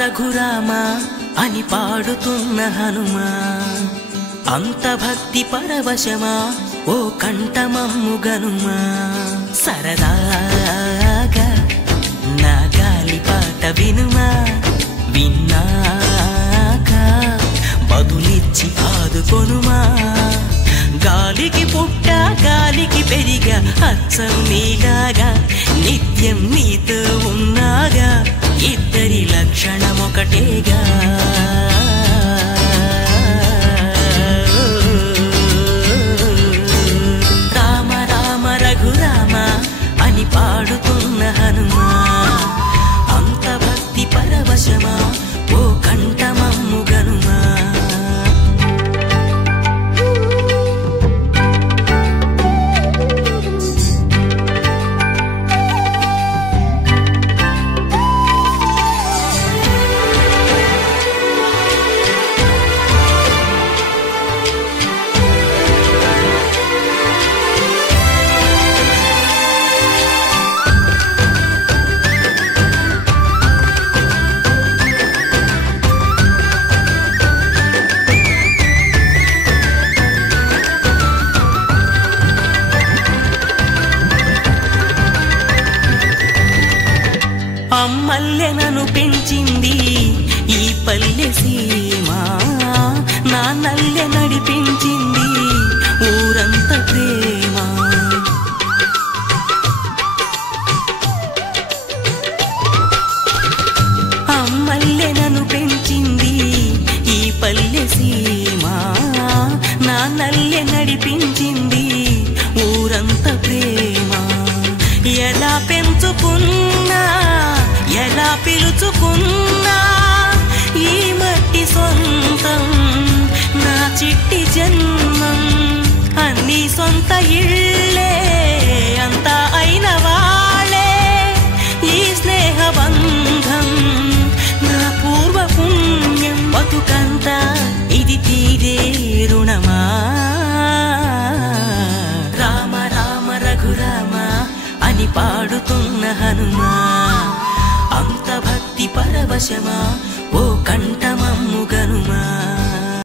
రఘురామ అని పాడుతున్న హనుమా, అంత భక్తి పరవశమా ఓ కంఠమమ్ము గనుమా. సరదాగా నా గాలి పాట వినుమా, విన్నాక బదులిచ్చి ఆదుకొనుమా. గాలికి పుట్ట గాలికి పెరిగా అచ్చం నీలాగా, నిత్యం నీతో ఉన్నాగా, ఇద్దరి లక్షణమొకటేగా. రామ రామ రఘురామ అని పాడుతున్న హనుమా, అంత భక్తి పరవశమా ఓ కంఠమమ్ము గనుమా. అమ్మల్లె నన్ను పెంచింది ఈ పల్లె సీమ, నాన్నల్లె నడిపించింది ఊరంత ప్రేమ. అమ్మల్లె నన్ను పెంచింది ఈ పల్లె సీమ, నాన్నల్లె నడిపించింది ఊరంత ప్రేమ. ఎలా పెంచుకున్నా ఎలా పిలుచుకున్నా ఈ మట్టి సొంతం నా చిట్టి జన్మం. అన్ని సొంత ఇళ్ళే అంతా అయిన వాళ్ళే ఈ స్నేహ బంధం నా పూర్వ పుణ్యం. బతుకంతా ఇది తీరే రుణమా. రామ రామ రఘురామ అని పాడుతున్న హనుమా, అంత భక్తి పరవశమా ఓ కంఠమమ్ము గనుమా.